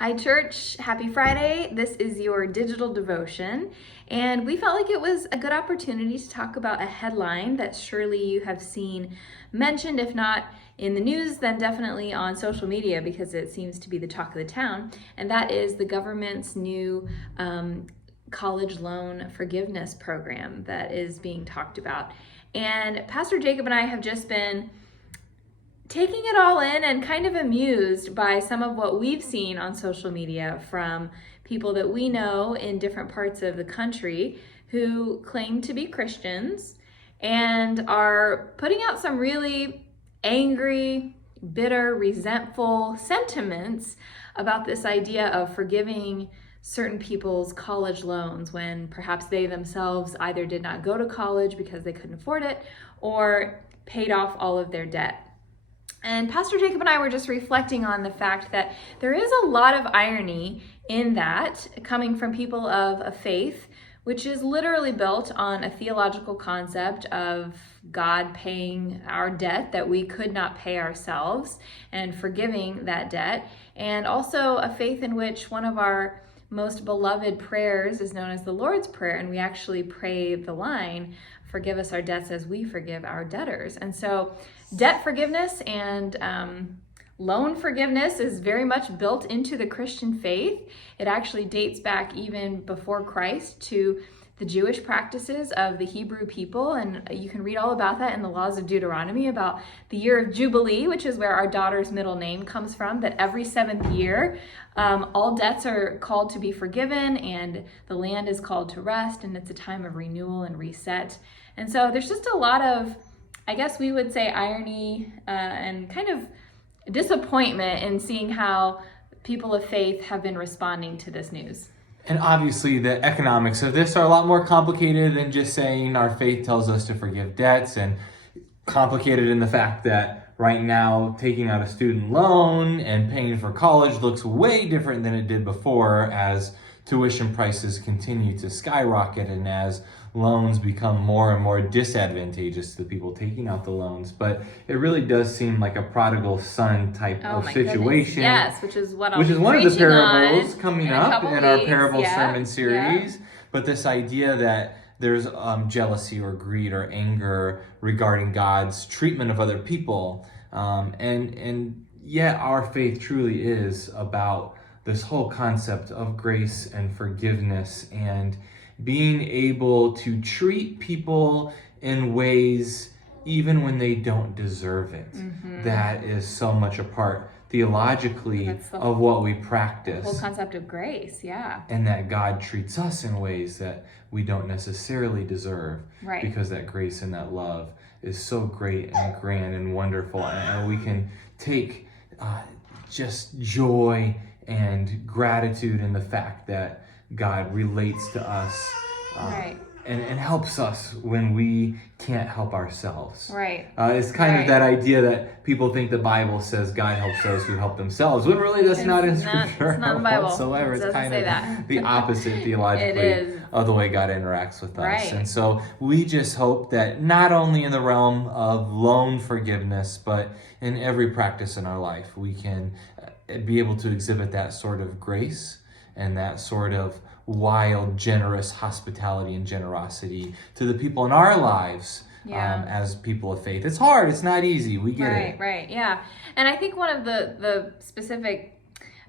Hi Church, happy Friday. This is your digital devotion, and we felt like it was a good opportunity to talk about a headline that surely you have seen mentioned, if not in the news, then definitely on social media because it seems to be the talk of the town, and that is the government's new college loan forgiveness program that is being talked about. And Pastor Jacob and I have just been taking it all in and kind of amused by some of what we've seen on social media from people that we know in different parts of the country who claim to be Christians and are putting out some really angry, bitter, resentful sentiments about this idea of forgiving certain people's college loans when perhaps they themselves either did not go to college because they couldn't afford it or paid off all of their debt. And Pastor Jacob and I were just reflecting on the fact that there is a lot of irony in that coming from people of a faith, which is literally built on a theological concept of God paying our debt that we could not pay ourselves and forgiving that debt, and also a faith in which one of our most beloved prayers is known as the Lord's Prayer, and we actually pray the line, "Forgive us our debts as we forgive our debtors." And so debt forgiveness and loan forgiveness is very much built into the Christian faith. It actually dates back even before Christ to the Jewish practices of the Hebrew people, and you can read all about that in the laws of Deuteronomy about the year of Jubilee, which is where our daughter's middle name comes from, that every seventh year all debts are called to be forgiven and the land is called to rest, and it's a time of renewal and reset. And so there's just a lot of, I guess we would say, irony and kind of disappointment in seeing how people of faith have been responding to this news. And obviously the economics of this are a lot more complicated than just saying our faith tells us to forgive debts, and complicated in the fact that right now taking out a student loan and paying for college looks way different than it did before as tuition prices continue to skyrocket and as loans become more and more disadvantageous to the people taking out the loans. But it really does seem like a prodigal son type of situation. Yes, which is one of the parables coming in up in our parable yeah, sermon series. Yeah. But this idea that there's jealousy or greed or anger regarding God's treatment of other people. And yet our faith truly is about this whole concept of grace and forgiveness and being able to treat people in ways even when they don't deserve it. Mm-hmm. That is so much a part theologically of what we practice. The whole concept of grace, yeah. And that God treats us in ways that we don't necessarily deserve. Right. Because that grace and that love is so great and grand and wonderful. And we can take just joy and gratitude in the fact that God relates to us right. and helps us when we can't help ourselves. Right. It's kind of that idea that people think the Bible says God helps those who help themselves, when really that's not in Scripture whatsoever. It's kind of the opposite theologically of the way God interacts with us. Right. And so we just hope that not only in the realm of loan forgiveness, but in every practice in our life, we can be able to exhibit that sort of grace and that sort of wild, generous hospitality and generosity to the people in our lives. Yeah. As people of faith. It's hard. It's not easy. We get it. Right, yeah. And I think one of the specific,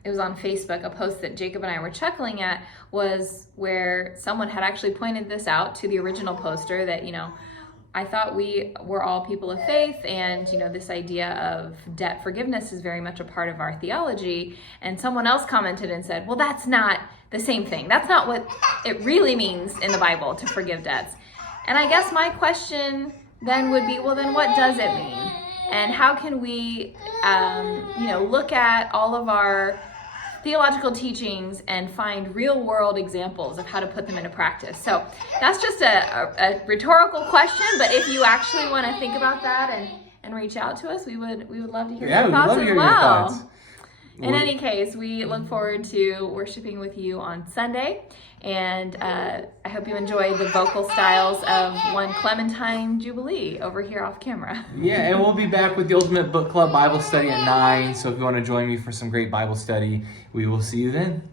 it was on Facebook, a post that Jacob and I were chuckling at was where someone had actually pointed this out to the original poster that, I thought we were all people of faith, and this idea of debt forgiveness is very much a part of our theology. And someone else commented and said, well, that's not the same thing. That's not what it really means in the Bible to forgive debts. And I guess my question then would be, well, then what does it mean? And how can we, look at all of our theological teachings and find real world examples of how to put them into practice? So that's just a rhetorical question, but if you actually want to think about that and reach out to us, we would love to hear your thoughts as well. In any case, we look forward to worshiping with you on Sunday, and I hope you enjoy the vocal styles of one Clementine Jubilee over here off camera. Yeah, and we'll be back with the Ultimate Book Club Bible Study at 9, so if you want to join me for some great Bible study, we will see you then.